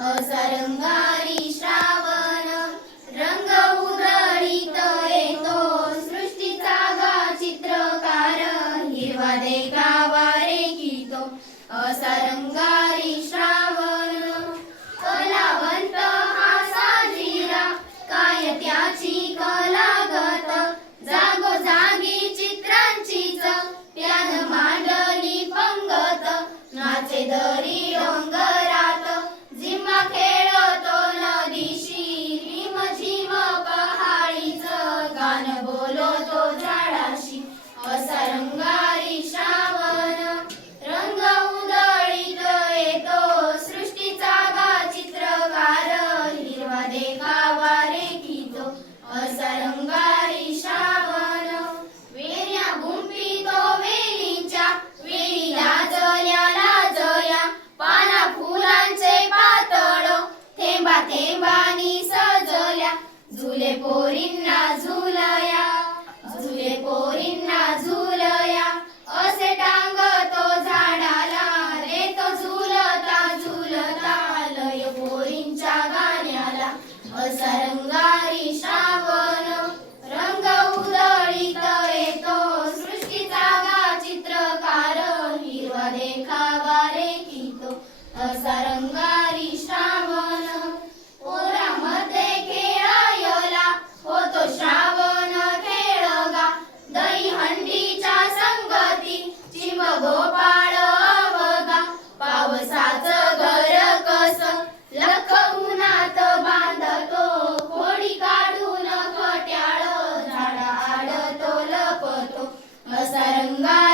असरंगारी श्रावण रंग उदळीत येतो. सृष्टीचा गा चित्रकार हिरवा देखावा रेखितो असर झुले पोरींना झुलया झुले पोरींना झुलया. असे टांग तो झाडाला रे तो झुलता झुलता. लय पोरींच्या गाण्याला असा रंगारी श्रावण. रंग उदळीत येतो सृष्टीचा गा चित्रकार. हिरवा देखावा रे रेखितो असा रंगारी असा